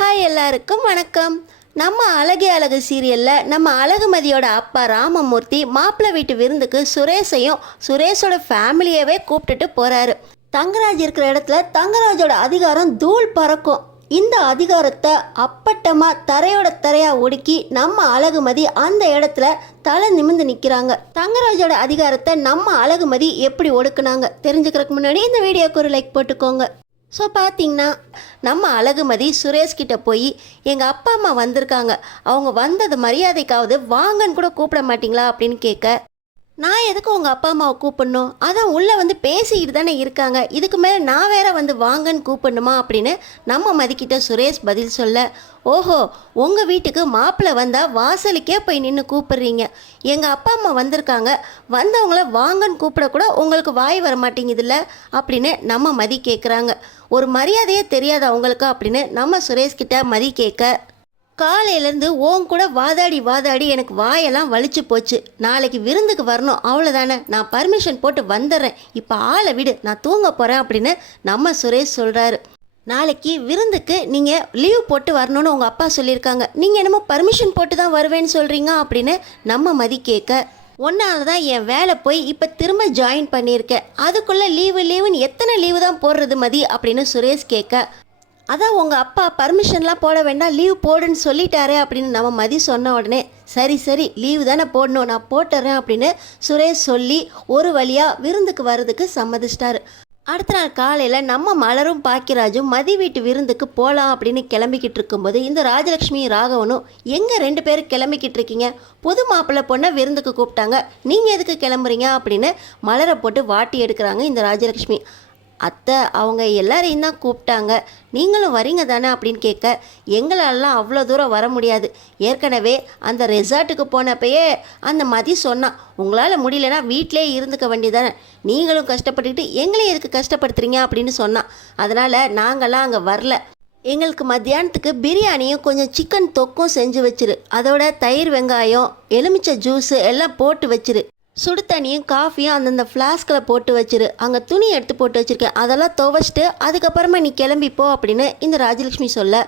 Hi எல்லாருக்கும் வணக்கம். நம்ம அழகே அழகு சீரியலில் நம்ம அழகுமதியோட அப்பா ராமமூர்த்தி மாப்பிள்ளை வீட்டு விருந்துக்கு சுரேஷையும் சுரேஷோட ஃபேமிலியவே கூப்பிட்டுட்டு போகிறாரு. தங்கராஜ் இருக்கிற இடத்துல தங்கராஜோட அதிகாரம் தூள் பறக்கும். இந்த அதிகாரத்தை அப்பட்டமாக தரையோட தரையாக ஒடுக்கி நம்ம அழகுமதி அந்த இடத்துல தலை நிமிர்ந்து நிற்கிறாங்க. தங்கராஜோட அதிகாரத்தை நம்ம அழகுமதி எப்படி ஒடுக்குனாங்க தெரிஞ்சுக்கிறதுக்கு முன்னாடி இந்த வீடியோக்கு ஒரு லைக் போட்டுக்கோங்க. ஸோ பார்த்தீங்கன்னா நம்ம அழகுமதி சுரேஷ்கிட்ட போய் எங்கள் அப்பா அம்மா வந்திருக்காங்க, அவங்க வந்தது மரியாதைக்காவது வாங்கன்னு கூட கூப்பிட மாட்டிங்களா அப்படின்னு கேட்க, நான் எதுக்கு உங்கள் அப்பா அம்மாவை கூப்பிடணும், அதான் உள்ளே வந்து பேசிக்கிட்டு தானே இருக்காங்க, இதுக்கு மேலே நான் வேற வந்து வாங்கன்னு கூப்பிடணுமா அப்படின்னு நம்ம மதிக்கிட்ட சுரேஷ் பதில் சொல்ல, ஓஹோ உங்கள் வீட்டுக்கு மாப்பிள்ளை வந்தால் வாசலுக்கே போய் நின்று கூப்பிடுறீங்க, எங்கள் அப்பா அம்மா வந்திருக்காங்க, வந்தவங்கள வாங்கன்னு கூப்பிடக்கூட உங்களுக்கு வாய் வர மாட்டேங்குதுல்ல அப்படின்னு நம்ம மதி கேட்குறாங்க. ஒரு மரியாதையே தெரியாது அவங்களுக்கு அப்படின்னு நம்ம சுரேஷ்கிட்ட மதி கேட்க, காலையிலேருந்து ஓன் கூட வாதாடி எனக்கு வாயெல்லாம் வலிச்சு போச்சு, நாளைக்கு விருந்துக்கு வரணும் அவ்வளோதானே, நான் பர்மிஷன் போட்டு வந்துடுறேன், இப்போ ஆளை விடு நான் தூங்க போகிறேன் அப்படின்னு நம்ம சுரேஷ் சொல்கிறாரு. நாளைக்கு விருந்துக்கு நீங்கள் லீவ் போட்டு வரணும்னு உங்கள் அப்பா சொல்லியிருக்காங்க, நீங்கள் என்னமோ பர்மிஷன் போட்டு தான் வருவேன்னு சொல்கிறீங்க அப்படின்னு நம்ம மதி கேட்க, ஒன்றால் தான் என் வேலை போய் இப்போ திரும்ப ஜாயின் பண்ணியிருக்கேன், அதுக்குள்ளே லீவுன்னு எத்தனை லீவு தான் போடுறது மதி அப்படின்னு சுரேஷ் கேட்க, அதான் உங்கள் அப்பா பர்மிஷன்லாம் போட வேண்டாம் லீவ் போடுன்னு சொல்லிட்டாரே அப்படின்னு நம்ம மதி சொன்ன உடனே, சரி லீவு தானே போடணும் நான் போட்டுறேன் அப்படின்னு சுரேஷ் சொல்லி ஒரு வழியாக விருந்துக்கு வர்றதுக்கு சம்மதிச்சிட்டாரு. அடுத்த நாள் காலையில் நம்ம மலரும் பாக்கியராஜும் மதி வீட்டு விருந்துக்கு போகலாம் அப்படின்னு கிளம்பிக்கிட்டு இருக்கும்போது இந்த ராஜலக்ஷ்மியும் ராகவனும் எங்கே 2 பேரும் கிளம்பிக்கிட்டு இருக்கீங்க, புது மாப்பிள்ளை பொண்ணை விருந்துக்கு கூப்பிட்டாங்க, நீங்கள் எதுக்கு கிளம்புறீங்க அப்படின்னு மலரை போட்டு வாட்டி எடுக்கிறாங்க இந்த ராஜலக்ஷ்மி. அத்தை அவங்க எல்லாரையும் தான் கூப்பிட்டாங்க, நீங்களும் வரீங்க தானே அப்படின்னு கேட்க, எங்களாலலாம் அவ்வளோ தூரம் வர முடியாது, ஏற்கனவே அந்த ரெசார்ட்டுக்கு போனப்பயே அந்த மதி சொன்னான், உங்களால் முடியலன்னா வீட்டிலே இருந்துக்க வேண்டியதானே, நீங்களும் கஷ்டப்பட்டுக்கிட்டு எங்களையும் எதுக்கு கஷ்டப்படுத்துறீங்க அப்படின்னு சொன்னான், அதனால் நாங்கள்லாம் அங்கே வரல, எங்களுக்கு மத்தியானத்துக்கு பிரியாணியும் கொஞ்சம் சிக்கன் தொக்கும் செஞ்சு வச்சிரு, அதோட தயிர் வெங்காயம் எலுமிச்சை ஜூஸு எல்லாம் போட்டு வச்சிரு, சுடு தண்ணியும் காஃபியும் அந்தந்த ஃப்ளாஸ்கில் போட்டு வச்சிரு, அங்கே துணி எடுத்து போட்டு வச்சுருக்கேன் அதெல்லாம் துவைச்சிட்டு அதுக்கப்புறமா நீ கிளம்பிப்போ அப்படின்னு இந்த ராஜலக்ஷ்மி சொல்ல,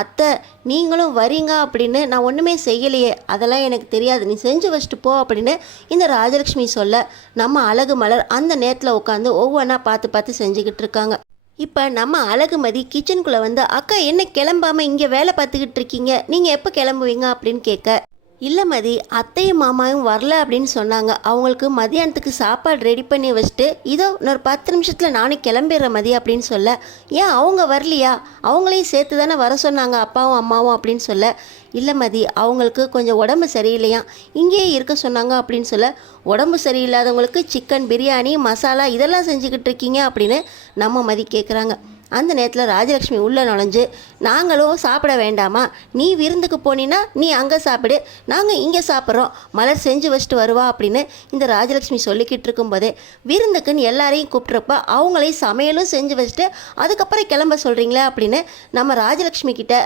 அத்தை நீங்களும் வரீங்க அப்படின்னு நான் ஒன்றுமே செய்யலையே, அதெல்லாம் எனக்கு தெரியாது, நீ செஞ்சு வச்சுட்டு போ அப்படின்னு இந்த ராஜலக்ஷ்மி சொல்ல, நம்ம அழகு மலர் அந்த நேரத்தில் உட்காந்து ஒவ்வொன்றா பார்த்து செஞ்சுக்கிட்டு இருக்காங்க. இப்போ நம்ம அழகுமதி கிச்சனுக்குள்ளே வந்து, அக்கா என்ன கிளம்பாமல் இங்கே வேலை பார்த்துக்கிட்டு இருக்கீங்க, நீங்கள் எப்போ கிளம்புவீங்க அப்படின்னு கேட்க, இல்லை மதி அத்தையும் மாமாவும் வரல அப்படின்னு சொன்னாங்க, அவங்களுக்கு மதியானத்துக்கு சாப்பாடு ரெடி பண்ணி வச்சுட்டு இதோ இன்னொரு 10 நிமிஷத்தில் நானும் கிளம்பிடுறேன் மதி அப்படின்னு சொல்ல, ஏன் அவங்க வரலையா, அவங்களையும் சேர்த்து தானே வர சொன்னாங்க அப்பாவும் அம்மாவும் அப்படின்னு சொல்ல, இல்லை மதி அவங்களுக்கு கொஞ்சம் உடம்பு சரியில்லையா இங்கேயே இருக்க சொன்னாங்க அப்படின்னு சொல்ல, உடம்பு சரியில்லாதவங்களுக்கு சிக்கன் பிரியாணி மசாலா இதெல்லாம் செஞ்சுக்கிட்டு இருக்கீங்க அப்படின்னு நம்ம மதி கேட்குறாங்க. அந்த நேரத்தில் ராஜலக்ஷ்மி உள்ளே நுழைஞ்சு, நாங்களும் சாப்பிட வேண்டாமா, நீ விருந்துக்கு போனீன்னா நீ அங்கே சாப்பிடு, நாங்கள் இங்கே சாப்பிட்றோம், மலர் செஞ்சு வச்சுட்டு வருவா அப்படின்னு இந்த ராஜலக்ஷ்மி சொல்லிக்கிட்டு இருக்கும்போதே, விருந்துக்குன்னு எல்லாரையும் கூப்பிட்றப்ப அவங்களையும் சமையலும் செஞ்சு வச்சுட்டு அதுக்கப்புறம் கிளம்ப சொல்கிறீங்களே அப்படின்னு நம்ம ராஜலக்ஷ்மி கிட்ட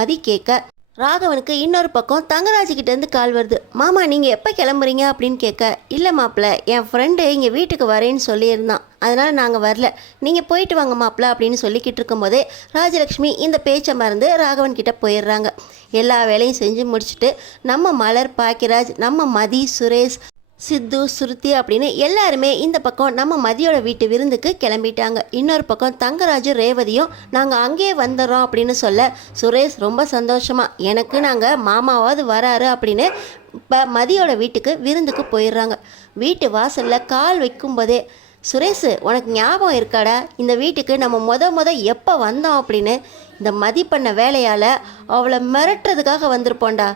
மதி கேட்க, ராகவனுக்கு இன்னொரு பக்கம் தங்கராஜ்கிட்டேருந்து கால் வருது, மாமா நீங்கள் எப்போ கிளம்புறீங்க அப்படின்னு கேட்க, இல்லை மாப்பிள்ள என் ஃப்ரெண்டு இங்கே வீட்டுக்கு வரேன்னு சொல்லியிருந்தான், அதனால் நாங்கள் வரல, நீங்கள் போயிட்டு வாங்க மாப்பிள்ள அப்படின்னு சொல்லிக்கிட்டு இருக்கும்போதே ராஜலக்ஷ்மி இந்த பேச்சை மறந்து ராகவன் கிட்டே போயிடுறாங்க. எல்லா வேலையும் செஞ்சு முடிச்சுட்டு நம்ம மலர் பாக்கியராஜ் நம்ம மதி சுரேஷ் சித்து ஸ்ருதி அப்படின்னு எல்லாருமே இந்த பக்கம் நம்ம மதியோட வீட்டு விருந்துக்கு கிளம்பிட்டாங்க. இன்னொரு பக்கம் தங்கராஜும் ரேவதியும் நாங்கள் அங்கேயே வந்துடுறோம் அப்படின்னு சொல்ல, சுரேஷ் ரொம்ப சந்தோஷமாக எனக்கு நாங்கள் மாமாவாவது வராரு அப்படின்னு இப்போ மதியோட வீட்டுக்கு விருந்துக்கு போயிடுறாங்க. வீட்டு வாசலில் கால் வைக்கும்போதே, சுரேஷ் உனக்கு ஞாபகம் இருக்காடா இந்த வீட்டுக்கு நம்ம முத எப்போ வந்தோம் அப்படின்னு, இந்த மதி பண்ண வேலையால் அவளை மிரட்டுறதுக்காக வந்திருப்போண்டா,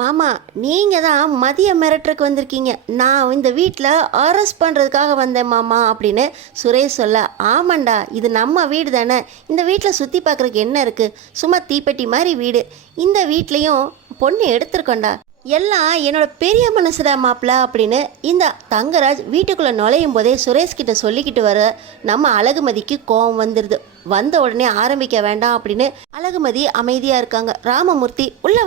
மாமா நீங்கள் தான் மதிய மிரட்டுறதுக்கு வந்திருக்கீங்க, நான் இந்த வீட்டில் அரெஸ்ட் பண்ணுறதுக்காக வந்தேன் மாமா அப்படின்னு சுரேஷ் சொல்ல, ஆமாண்டா இது நம்ம வீடு தானே, இந்த வீட்டில் சுற்றி பார்க்குறதுக்கு என்ன இருக்குது, சும்மா தீப்பெட்டி மாதிரி வீடு, இந்த வீட்லேயும் பொண்ணு எடுத்துருக்கோண்டா, எல்லாம் என்னோட பெரிய மனசுடா மாப்பிள்ள அப்படின்னு இந்த தங்கராஜ் வீட்டுக்குள்ளே நுழையும் போதே சுரேஷ்கிட்ட சொல்லிக்கிட்டு வர நம்ம அழகுமதிக்கு கோபம் வந்துடுது. வந்த உடனே ஆரம்பிக்க வேண்டாம் அப்படின்னு அழகுமதி அமைதியாக இருக்காங்க. ராமமூர்த்தி உள்ளே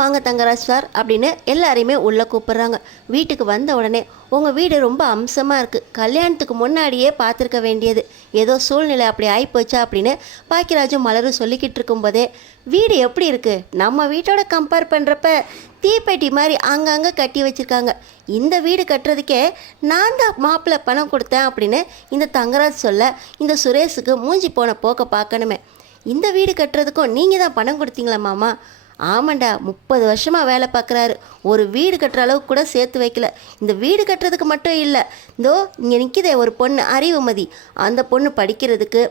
வாங்க தங்கராஜ் சார் அப்படின்னு எல்லாரையுமே உள்ளே கூப்பிட்றாங்க. வீட்டுக்கு வந்த உடனே உங்கள் வீடு ரொம்ப அம்சமாக இருக்குது, கல்யாணத்துக்கு முன்னாடியே பார்த்துருக்க வேண்டியது, ஏதோ சூழ்நிலை அப்படி ஆகிப்போச்சா அப்படின்னு பாக்கியராஜும் மலரும் சொல்லிக்கிட்டு இருக்கும்போதே வீடு எப்படி இருக்குது, நம்ம வீட்டோட கம்பேர் பண்ணுறப்ப தீப்பெட்டி மாதிரி அங்கங்கே கட்டி வச்சுருக்காங்க. இந்த வீடு கட்டுறதுக்கே நான் தான் மாப்பிள்ளை பணம் கொடுத்தேன் அப்படின்னு இந்த தங்கராஜ் சொல்ல இந்த சுரேஷுக்கு மூஞ்சி போன போக்க பார்க்கணுமே. இந்த வீடு கட்டுறதுக்கும் நீங்கள் தான் பணம் கொடுத்தீங்களா மாமா? ஆமாண்டா, 30 வருஷமாக வேலை பார்க்குறாரு, ஒரு வீடு கட்டுற அளவுக்கு கூட சேர்த்து வைக்கல. இந்த வீடு கட்டுறதுக்கு மட்டும் இல்லை, இதோ இங்கே நிற்கிதே ஒரு பொண்ணு அறிவுமதி, அந்த பொண்ணு படிக்கிறதுக்கு,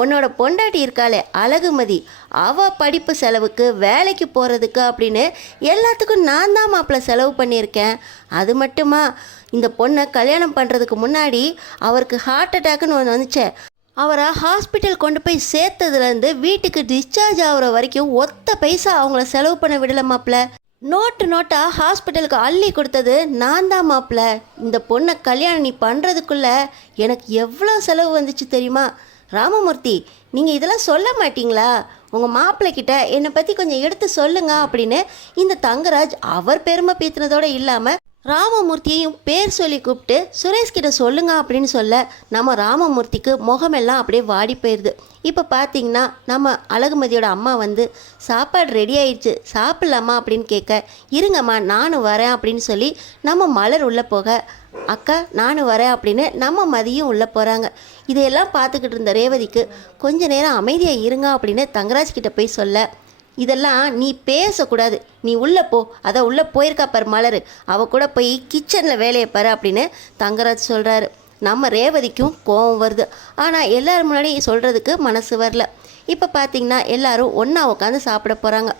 உன்னோட பொண்டாட்டி இருக்காளே அழகுமதி, அவள் படிப்பு செலவுக்கு, வேலைக்கு போகிறதுக்கு அப்படின்னு எல்லாத்துக்கும் நான் தான் மாப்பிள்ளை செலவு பண்ணியிருக்கேன். அது மட்டுமா, இந்த பொண்ணை கல்யாணம் பண்ணுறதுக்கு முன்னாடி அவருக்கு ஹார்ட் அட்டாக்குன்னு ஒன்று வந்துச்சே, அவரை ஹாஸ்பிட்டல் கொண்டு போய் சேர்த்ததுலேருந்து வீட்டுக்கு டிஸ்சார்ஜ் ஆகிற வரைக்கும் ஒத்த பைசா அவங்கள செலவு பண்ண விடலை மாப்பிள்ள. நோட்டாக ஹாஸ்பிட்டலுக்கு அள்ளி கொடுத்தது நான் தான் மாப்பிள்ள. இந்த பொண்ணை கல்யாணம் நீ பண்ணுறதுக்குள்ளே எனக்கு எவ்வளோ செலவு வந்துச்சு தெரியுமா? ராமமூர்த்தி, நீங்கள் இதெல்லாம் சொல்ல மாட்டீங்களா? உங்கள் மாப்பிள்ளைக்கிட்ட என்னை பற்றி கொஞ்சம் எடுத்து சொல்லுங்க அப்படின்னு இந்த தங்கராஜ் அவர் பெருமை பீத்தினதோடு இல்லாமல் ராமமூர்த்தியையும் பேர் சொல்லி கூப்பிட்டு சுரேஷ்கிட்ட சொல்லுங்க அப்படின்னு சொல்ல நம்ம ராமமூர்த்திக்கு முகமெல்லாம் அப்படியே வாடி போயிடுது. இப்போ பார்த்தீங்கன்னா நம்ம அழகுமதியோட அம்மா வந்து சாப்பாடு ரெடி ஆயிடுச்சு, சாப்பிட்லாமா அப்படின்னு கேட்க, இருங்கம்மா நானும் வரேன் அப்படின்னு சொல்லி நம்ம மலர் உள்ளே போக, அக்கா நானும் வரேன் அப்படின்னு நம்ம மதியும் உள்ளே போகிறாங்க. இதையெல்லாம் பார்த்துக்கிட்டு இருந்த ரேவதிக்கு கொஞ்ச நேரம் அமைதியாக இருங்க அப்படின்னு தங்கராஜ் கிட்ட போய் சொல்ல, இதெல்லாம் நீ பேசக்கூடாது, நீ உள்ளே போ, அதை உள்ளே போயிருக்கா பாரு மலர், அவள் கூட போய் கிச்சனில் வேலையை பாரு அப்படின்னு தங்கராஜ் சொல்கிறாரு. நம்ம ரேவதிக்கும் கோபம் வருது, ஆனால் எல்லோரும் முன்னாடி சொல்கிறதுக்கு மனசு வரல. இப்போ பார்த்திங்கன்னா எல்லோரும் ஒன்றா உட்காந்து சாப்பிட போகிறாங்க.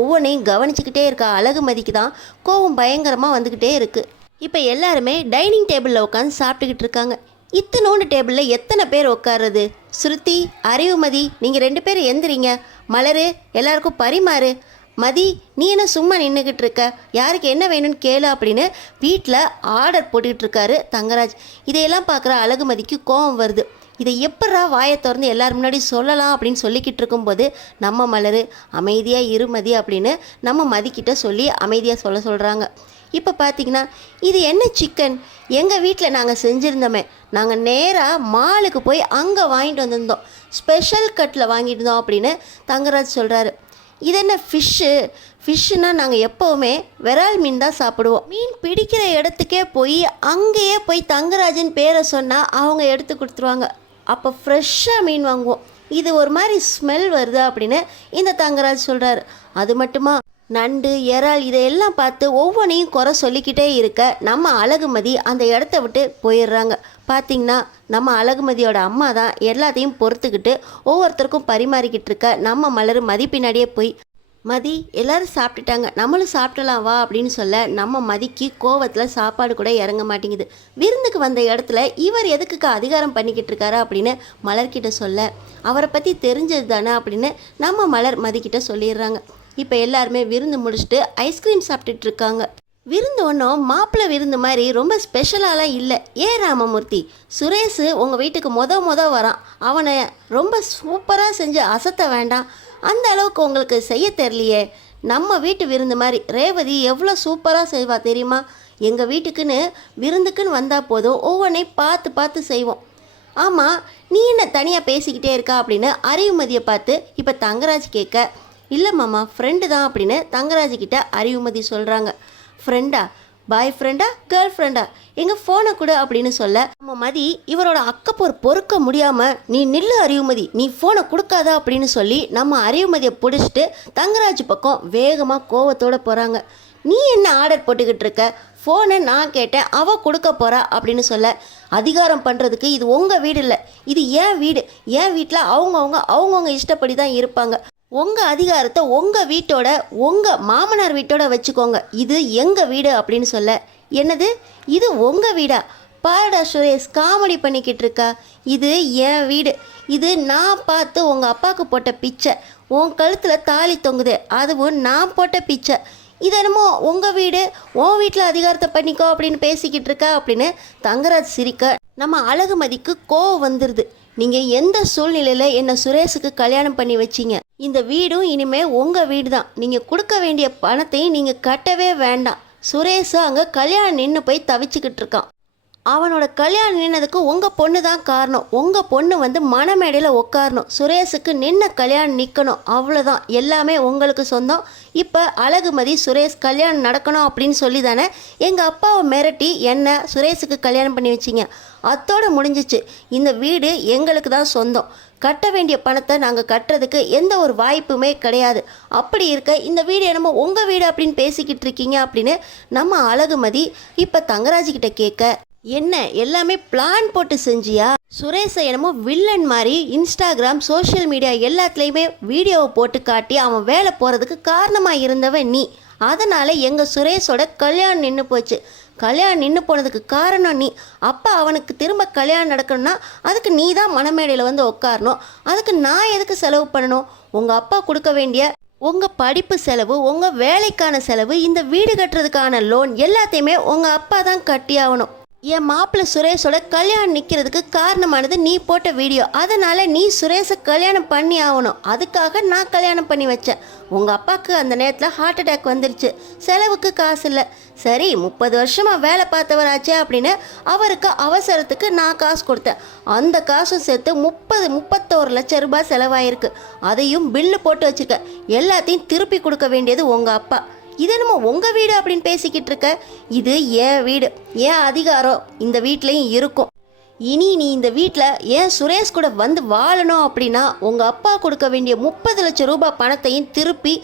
ஒவ்வொன்றையும் கவனிச்சுக்கிட்டே இருக்கா அழகுமதிக்கு தான் கோபம் பயங்கரமாக வந்துக்கிட்டே இருக்குது. இப்போ எல்லாருமே டைனிங் டேபிளில் உட்காந்து சாப்பிட்டுக்கிட்டு இருக்காங்க. இத்தனோண்டு டேபிளில் எத்தனை பேர் உட்காருறது? ஸ்ருதி, அறிவுமதி, நீங்கள் 2 பேர் எந்திரிங்க. மலரு, எல்லாருக்கும் பரிமாறு. மதி, நீ என்ன சும்மா நின்றுக்கிட்டு இருக்க, யாருக்கு என்ன வேணும்னு கேளு அப்படின்னு வீட்டில் ஆர்டர் போட்டுக்கிட்டு இருக்காரு தங்கராஜ். இதையெல்லாம் பார்க்குற அழகுமதிக்கு கோபம் வருது. இதை எப்படா வாயை திறந்து எல்லாரும் முன்னாடி சொல்லலாம் அப்படின்னு சொல்லிக்கிட்டு இருக்கும்போது நம்ம மலர் அமைதியாக இருமதி அப்படின்னு நம்ம மதிக்கிட்ட சொல்லி அமைதியாக சொல்கிறாங்க. இப்போ பார்த்தீங்கன்னா இது என்ன சிக்கன், எங்கள் வீட்டில் நாங்கள் செஞ்சுருந்தோமே, நாங்கள் நேராக மாலுக்கு போய் அங்கே வாங்கிட்டு வந்திருந்தோம், ஸ்பெஷல் கட்டில் வாங்கிட்டு இருந்தோம் அப்படின்னு தங்கராஜ் சொல்கிறாரு. இது என்ன ஃபிஷ்ஷுன்னா நாங்கள் எப்போவுமே விரால் மீன் தான் சாப்பிடுவோம். மீன் பிடிக்கிற இடத்துக்கே போய் அங்கேயே போய் தங்கராஜன் பேரை சொன்னால் அவங்க எடுத்து கொடுத்துருவாங்க. அப்போ ஃப்ரெஷ்ஷாக மீன் வாங்குவோம், இது ஒரு மாதிரி ஸ்மெல் வருது அப்படின்னு இந்த தங்கராஜ் சொல்கிறாரு. அது மட்டுமா, நண்டு, இறால் இதையெல்லாம் பார்த்து ஒவ்வொன்றையும் குறை சொல்லிக்கிட்டே இருக்க நம்ம அழகுமதி அந்த இடத்த விட்டு போயிடுறாங்க. பார்த்திங்கன்னா நம்ம அழகுமதியோட அம்மா தான் எல்லாத்தையும் பொறுத்துக்கிட்டு ஒவ்வொருத்தருக்கும் பரிமாறிக்கிட்டு இருக்க நம்ம மலர் மதி பின்னாடியே போய், மதி எல்லோரும் சாப்பிட்டுட்டாங்க, நம்மளும் சாப்பிடலாம் வா அப்படின்னு சொல்ல நம்ம மதிக்கு கோவத்தில் சாப்பாடு கூட இறங்க மாட்டேங்குது. விருந்துக்கு வந்த இடத்துல இவர் எதுக்குக்கு அதிகாரம் பண்ணிக்கிட்டு இருக்காரு அப்படின்னு மலர்கிட்ட சொல்ல, அவரை பற்றி தெரிஞ்சது தானே அப்படின்னு நம்ம மலர் மதிக்கிட்ட சொல்லிடுறாங்க. இப்போ எல்லாருமே விருந்து முடிச்சுட்டு ஐஸ்கிரீம் சாப்பிட்டுட்டு இருக்காங்க. விருந்து ஒன்றும் மாப்பிள்ளை விருந்து மாதிரி ரொம்ப ஸ்பெஷலாலாம் இல்லை. ராமமூர்த்தி, சுரேஷ் உங்கள் வீட்டுக்கு மொத வரான், அவனை ரொம்ப சூப்பராக செஞ்சு அசத்த வேண்டாம், அந்த அளவுக்கு உங்களுக்கு செய்ய தெரியலையே. நம்ம வீட்டு விருந்து மாதிரி ரேவதி எவ்வளோ சூப்பராக செய்வா தெரியுமா? எங்கள் வீட்டுக்குன்னு விருந்துக்குன்னு வந்தால் போதும் ஒவ்வொன்றையும் பார்த்து செய்வோம். ஆமாம், நீ என்ன தனியாக பேசிக்கிட்டே இருக்கா அப்படின்னு அறிவுமதியை பார்த்து இப்போ தங்கராஜ் கேட்க, இல்லை மாமா ஃப்ரெண்டு தான் அப்படின்னு தங்கராஜ்கிட்ட அறிவுமதி சொல்கிறாங்க. ஃப்ரெண்டா? பாய் ஃப்ரெண்டா கேர்ள் ஃப்ரெண்டா? எங்கள் ஃபோனை கொடு அப்படின்னு சொல்ல நம்ம மதி இவரோட அக்கப்போர் பொறுக்க முடியாமல், நீ நில்லு அறிவுமதி, நீ ஃபோனை கொடுக்காதா அப்படின்னு சொல்லி நம்ம அறிவுமதியை பிடிச்சிட்டு தங்கராஜ் பக்கம் வேகமாக கோவத்தோடு போகிறாங்க. நீ என்ன ஆர்டர் போட்டுக்கிட்டு இருக்க, ஃபோனை நான் கேட்டேன், அவள் கொடுக்க போகிறா அப்படின்னு சொல்ல, அதிகாரம் பண்ணுறதுக்கு இது உங்கள் வீடு இல்லை, இது என் வீடு, என் வீட்டில் அவங்கவுங்க இஷ்டப்படி தான் இருப்பாங்க. உங்கள் அதிகாரத்தை உங்கள் வீட்டோட உங்கள் மாமனார் வீட்டோட வச்சுக்கோங்க, இது எங்கள் வீடு அப்படின்னு சொல்ல, என்னது இது உங்கள் வீடா? பாருடா சுரேஷ், காமெடி பண்ணிக்கிட்டு இருக்கா, இது என் வீடு, இது நான் பார்த்து உங்கள் அப்பாவுக்கு போட்ட பிச்சை, உன் கழுத்தில் தாலி தொங்குது, அதுவும் நான் போட்ட பிச்சை, இது என்னமோ உங்கள் வீடு, உன் வீட்டில் அதிகாரத்தை பண்ணிக்கோ அப்படின்னு பேசிக்கிட்டு இருக்கா அப்படின்னு தங்கராஜ் சிரிக்க நம்ம அழகுமதிக்கு கோவம் வந்துடுது. நீங்கள் எந்த சூழ்நிலையில் என்னை சுரேஷுக்கு கல்யாணம் பண்ணி வச்சிங்க, இந்த வீடும் இனிமேல் உங்கள் வீடு தான், நீங்கள் கொடுக்க வேண்டிய பணத்தையும் நீங்கள் கட்டவே வேண்டாம். சுரேஷ் அங்கே கல்யாணம் நின்று போய் தவிச்சுக்கிட்டு இருக்கான். அவனோட கல்யாணம் நின்னதுக்கு உங்கள் பொண்ணு தான் காரணம். உங்கள் பொண்ணு வந்து மணமேடையில் உட்காரணும், சுரேஷுக்கு நின்ன கல்யாணம் நிற்கணும், அவ்வளோதான். எல்லாமே உங்களுக்கு சொந்தம். இப்போ அழகுமதி சுரேஷ் கல்யாணம் நடக்கணும் அப்படின்னு சொல்லி தானே எங்கள் அப்பாவை மிரட்டி என்ன சுரேஷுக்கு கல்யாணம் பண்ணி வச்சிங்க. அத்தோடு முடிஞ்சிச்சு. இந்த வீடு எங்களுக்கு தான் சொந்தம். கட்ட வேண்டிய பணத்தை நாங்கள் கட்டுறதுக்கு எந்த ஒரு வாய்ப்புமே கிடையாது. அப்படி இருக்க இந்த வீடு என்னமோ உங்கள் வீடு அப்படின்னு பேசிக்கிட்டு இருக்கீங்க அப்படின்னு நம்ம அழகுமதி இப்போ தங்கராஜ்கிட்ட கேட்க, என்ன எல்லாமே பிளான் போட்டு செஞ்சியா? சுரேஷை என்னமோ வில்லன் மாதிரி இன்ஸ்டாகிராம் சோஷியல் மீடியா எல்லாத்துலேயுமே வீடியோவை போட்டு காட்டி அவன் வேலை போகிறதுக்கு காரணமாக இருந்தவன் நீ. அதனால் எங்கள் சுரேஷோட கல்யாணம் நின்று போச்சு. கல்யாணம் நின்று போனதுக்கு காரணம் நீ. அப்போ அவனுக்கு திரும்ப கல்யாணம் நடக்கணும்னா அதுக்கு நீ தான் மணமேடையில் வந்து உட்காரணும். அதுக்கு நான் எதுக்கு செலவு பண்ணணும்? உங்கள் அப்பா கொடுக்க வேண்டிய உங்கள் படிப்பு செலவு, உங்கள் வேலைக்கான செலவு, இந்த வீடு கட்டுறதுக்கான லோன் எல்லாத்தையுமே உங்கள் அப்பா தான் கட்டி ஆகணும். என் மாப்பிள்ளை சுரேஷோட கல்யாணம் நிற்கிறதுக்கு காரணமானது நீ போட்ட வீடியோ. அதனால் நீ சுரேஷை கல்யாணம் பண்ணி ஆகணும். அதுக்காக நான் கல்யாணம் பண்ணி வச்சேன். உங்கள் அப்பாவுக்கு அந்த நேரத்தில் ஹார்ட் அட்டாக் வந்துருச்சு. செலவுக்கு காசு இல்லை. சரி 30 வருஷமாக வேலை பார்த்தவராச்சே அப்படின்னு அவருக்கு அவசரத்துக்கு நான் காசு கொடுத்தேன். அந்த காசும் சேர்த்து 31 லட்சம் ரூபாய் செலவாயிருக்கு. அதையும் பில்லு போட்டு வச்சுருக்க. எல்லாத்தையும் திருப்பி கொடுக்க வேண்டியது உங்கள் அப்பா. இது என்னமோ உங்கள் வீடு அப்படின்னு பேசிக்கிட்டு இருக்க. இது என் வீடு, என் அதிகாரம் இந்த வீட்லேயும் இருக்கும். இனி நீ இந்த வீட்டில் ஏன் சுரேஷ் கூட வந்து வாழணும் அப்படின்னா உங்கள் அப்பா கொடுக்க வேண்டிய 30 லட்சம் ரூபாய் பணத்தையும் திருப்பி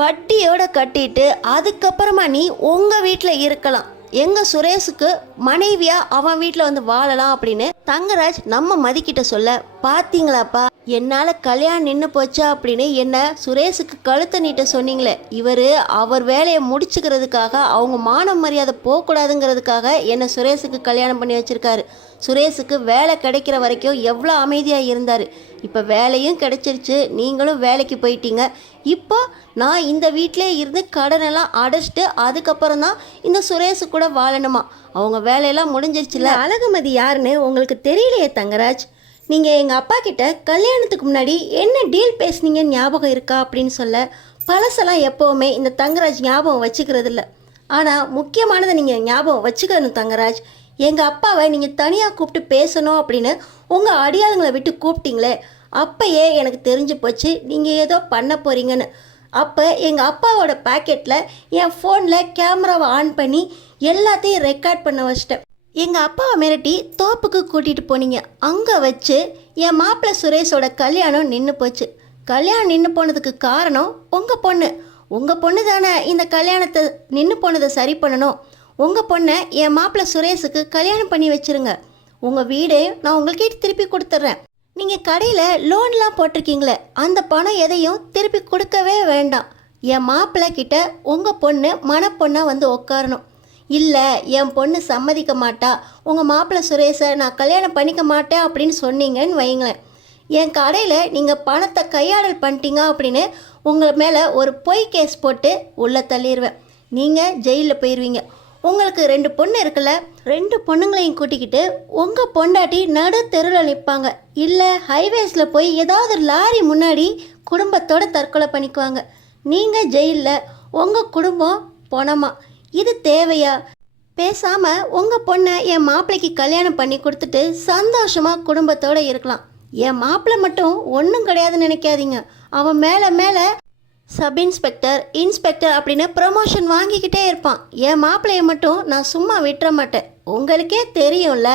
வட்டியோட கட்டிட்டு அதுக்கப்புறமா நீ உங்கள் வீட்டில் இருக்கலாம். எங்கள் சுரேஷுக்கு மனைவியாக அவன் வீட்டில் வந்து வாழலாம் அப்படின்னு தங்கராஜ் நம்ம மதிக்கிட்ட சொல்ல, பார்த்தீங்களாப்பா என்னால் கல்யாணம் நின்று போச்சா அப்படின்னு என்ன சுரேஷுக்கு கழுத்தை நீட்ட சொன்னீங்களே. அவர் வேலையை முடிச்சுக்கிறதுக்காக அவங்க மான மரியாதை போகக்கூடாதுங்கிறதுக்காக என்னை சுரேஷுக்கு கல்யாணம் பண்ணி வச்சுருக்காரு. சுரேஷுக்கு வேலை கிடைக்கிற வரைக்கும் எவ்வளோ அமைதியாக இருந்தார். இப்போ வேலையும் கிடைச்சிருச்சு, நீங்களும் வேலைக்கு போயிட்டீங்க. இப்போ நான் இந்த வீட்டிலே இருந்து கடனெல்லாம் அடைச்சிட்டு அதுக்கப்புறம் தான் இந்த சுரேஷு கூட வாழணுமா? அவங்க வேலையெல்லாம் முடிஞ்சிருச்சுல. அழகுமதி யாருன்னு உங்களுக்கு தெரியலையே தங்கராஜ். நீங்கள் எங்கள் அப்பா கிட்ட கல்யாணத்துக்கு முன்னாடி என்ன டீல் பேசுனீங்க ஞாபகம் இருக்கா அப்படின்னு சொல்ல, பழசெல்லாம் எப்போவுமே இந்த தங்கராஜ் ஞாபகம் வச்சுக்கிறது இல்லை. ஆனால் முக்கியமானதை நீங்கள் ஞாபகம் வச்சுக்கணும் தங்கராஜ். எங்கள் அப்பாவை நீங்கள் தனியாக கூப்பிட்டு பேசணும் அப்படின்னு உங்கள் அடியாளுங்களை விட்டு கூப்பிட்டீங்களே, அப்போயே எனக்கு தெரிஞ்சு போச்சு நீங்கள் ஏதோ பண்ண போகிறீங்கன்னு. அப்போ எங்கள் அப்பாவோட பேக்கெட்டில் என் ஃபோனில் கேமராவை ஆன் பண்ணி எல்லாத்தையும் ரெக்கார்ட் பண்ண வச்சிட்டேன். எங்கள் அப்பாவை மிரட்டி தோப்புக்கு கூட்டிகிட்டு போனீங்க. அங்கே வச்சு என் மாப்பிள்ளை சுரேஷோட கல்யாணம் நின்று போச்சு. கல்யாணம் நின்று போனதுக்கு காரணம் உங்கள் பொண்ணு. உங்கள் பொண்ணு தானே இந்த கல்யாணத்தை நின்று போனதை சரி பண்ணணும். உங்கள் பொண்ணை என் மாப்பிள்ளை சுரேஷுக்கு கல்யாணம் பண்ணி வச்சுருங்க. உங்கள் வீடையும் நான் உங்கள்கிட்ட திருப்பி கொடுத்துட்றேன். நீங்கள் கடையில் லோன்லாம் போட்டிருக்கீங்களே, அந்த பணம் எதையும் திருப்பி கொடுக்கவே வேண்டாம். என் மாப்பிள்ளை கிட்ட உங்கள் பொண்ணு மணப்பொண்ணாக வந்து உட்காரணும். இல்லை என் பொண்ணு சம்மதிக்க மாட்டா, உங்கள் மாப்பிள்ளை சுரேஷை நான் கல்யாணம் பண்ணிக்க மாட்டேன் அப்படின்னு சொன்னீங்கன்னு வைங்களேன், என் கடையில் நீங்கள் பணத்தை கையாடல் பண்ணிட்டீங்க அப்படின்னு உங்கள் மேலே ஒரு பொய் கேஸ் போட்டு உள்ளே தள்ளிடுவேன். நீங்கள் ஜெயிலில் போயிடுவீங்க. உங்களுக்கு 2 பொண்ணு இருக்குல்ல, 2 பொண்ணுங்களையும் கூட்டிக்கிட்டு உங்கள் பொண்டாட்டி நடு தெருவில் நிற்பாங்க. இல்லை ஹைவேஸில் போய் ஏதாவது லாரி முன்னாடி குடும்பத்தோடு தற்கொலை பண்ணிக்குவாங்க. நீங்கள் ஜெயிலில், உங்கள் குடும்பம் பணமா? இது தேவையா? பேசாமல் உங்கள் பொண்ணை என் மாப்பிள்ளைக்கு கல்யாணம் பண்ணி கொடுத்துட்டு சந்தோஷமாக குடும்பத்தோடு இருக்கலாம். என் மாப்பிள்ளை மட்டும் ஒன்றும் கிடையாதுன்னு நினைக்காதீங்க. அவன் மேலே மேலே சப் இன்ஸ்பெக்டர், இன்ஸ்பெக்டர் அப்படின்னு ப்ரமோஷன் வாங்கிக்கிட்டே இருப்பான். என் மாப்பிள்ளையை மட்டும் நான் சும்மா விட்டுற மாட்டேன். உங்களுக்கே தெரியும்ல,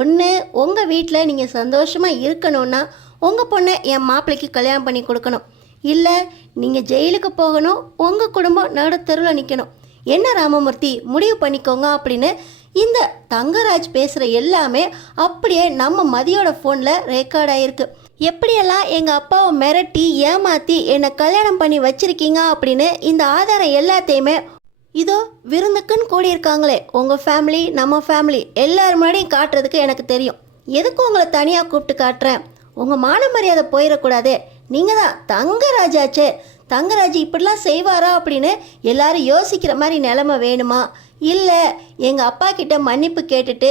ஒன்று உங்கள் வீட்டில் நீங்கள் சந்தோஷமாக இருக்கணும்னா உங்கள் பொண்ணை என் மாப்பிள்ளைக்கு கல்யாணம் பண்ணி கொடுக்கணும். இல்லை நீங்கள் ஜெயிலுக்கு போகணும், உங்கள் குடும்பம் நடுத்தருவில் நிற்கணும். என்ன ராமமூர்த்தி முடிவு பண்ணிக்கோங்க அப்படின்னு இந்த தங்கராஜ் பேசுகிற எல்லாமே அப்படியே நம்ம மதியோட ஃபோனில் ரெக்கார்ட் ஆகிருக்கு. எப்படியெல்லாம் எங்கள் அப்பாவை மிரட்டி ஏமாற்றி என்னை கல்யாணம் பண்ணி வச்சுருக்கீங்க அப்படின்னு இந்த ஆதாரம் எல்லாத்தையுமே இதோ விருந்துக்குன்னு கூடியிருக்காங்களே உங்கள் ஃபேமிலி, நம்ம ஃபேமிலி எல்லாரும் முன்னாடியும் காட்டுறதுக்கு எனக்கு தெரியும். எதுக்கு உங்களை தனியாக கூப்பிட்டு காட்டுறேன்? உங்கள் மான மரியாதை போயிடக்கூடாது. நீங்கள் தான் தங்கராஜாச்சே. தங்கராஜ் இப்படிலாம் செய்வாரா அப்படின்னு எல்லாரும் யோசிக்கிற மாதிரி நிலைமை வேணுமா? இல்லை எங்கள் அப்பா கிட்ட மன்னிப்பு கேட்டுட்டு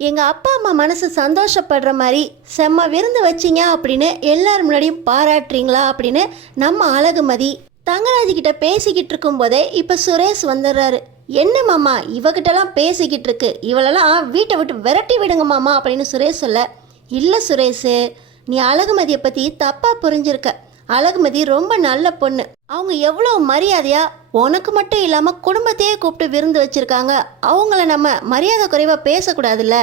எங்கள் அப்பா அம்மா மனசு சந்தோஷப்படுற மாதிரி செம்ம விருந்து வச்சிங்க அப்படின்னு எல்லாரும் முன்னாடியும் பாராட்டுறீங்களா அப்படின்னு நம்ம அழகுமதி தங்கராஜ்கிட்ட பேசிக்கிட்டு இருக்கும்போதே இப்போ சுரேஷ் வந்துடுறாரு. என்ன மாமா இவகிட்டலாம் பேசிக்கிட்டு இருக்கு, இவளெல்லாம் வீட்டை விட்டு விரட்டி விடுங்க மாமா அப்படின்னு சுரேஷ் சொல்ல, இல்லை சுரேஷு, நீ அழகுமதியை பற்றி தப்பாக புரிஞ்சிருக்க. அழகுமதி ரொம்ப நல்ல பொண்ணு. அவங்க எவ்வளோ மரியாதையா உனக்கு மட்டும் இல்லாமல் குடும்பத்தையே கூப்பிட்டு விருந்து வச்சுருக்காங்க. அவங்கள நம்ம மரியாதை குறைவாக பேசக்கூடாதுல்ல,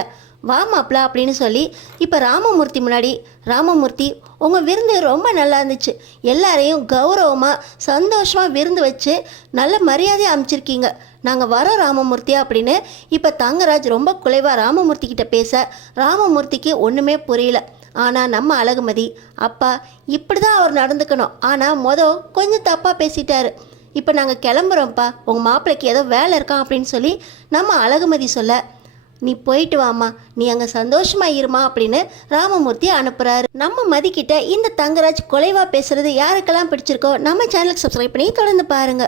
வா மாப்ள அப்படின்னு சொல்லி இப்போ ராமமூர்த்தி முன்னாடி, ராமமூர்த்தி உங்கள் விருந்து ரொம்ப நல்லா இருந்துச்சு, எல்லாரையும் கௌரவமாக சந்தோஷமாக விருந்து வச்சு நல்ல மரியாதையாக அமைச்சிருக்கீங்க, நாங்கள் வரோம் ராமமூர்த்தி அப்படின்னு இப்போ தங்கராஜ் ரொம்ப குலைவாக ராமமூர்த்தி கிட்ட பேச ராமமூர்த்திக்கு ஒன்றுமே புரியல. ஆனால் நம்ம அழகுமதி, அப்பா இப்படி தான் அவர் நடந்துக்கணும், ஆனால் கொஞ்சம் தப்பாக பேசிட்டாரு, இப்போ நாங்கள் கிளம்புறோம்ப்பா, உங்கள் மாப்பிள்ளைக்கு ஏதோ வேலை இருக்கான் அப்படின்னு சொல்லி நம்ம அழகுமதி சொல்ல, நீ போயிட்டு வாமா, நீ அங்கே சந்தோஷமா இருமா அப்படின்னு ராமமூர்த்தி அனுப்புகிறாரு. நம்ம மதிக்கிட்ட இந்த தங்கராஜ் குலைவாக பேசுகிறது யாருக்கெல்லாம் பிடிச்சிருக்கோ நம்ம சேனலுக்கு சப்ஸ்கிரைப் பண்ணி தொடர்ந்து பாருங்கள்.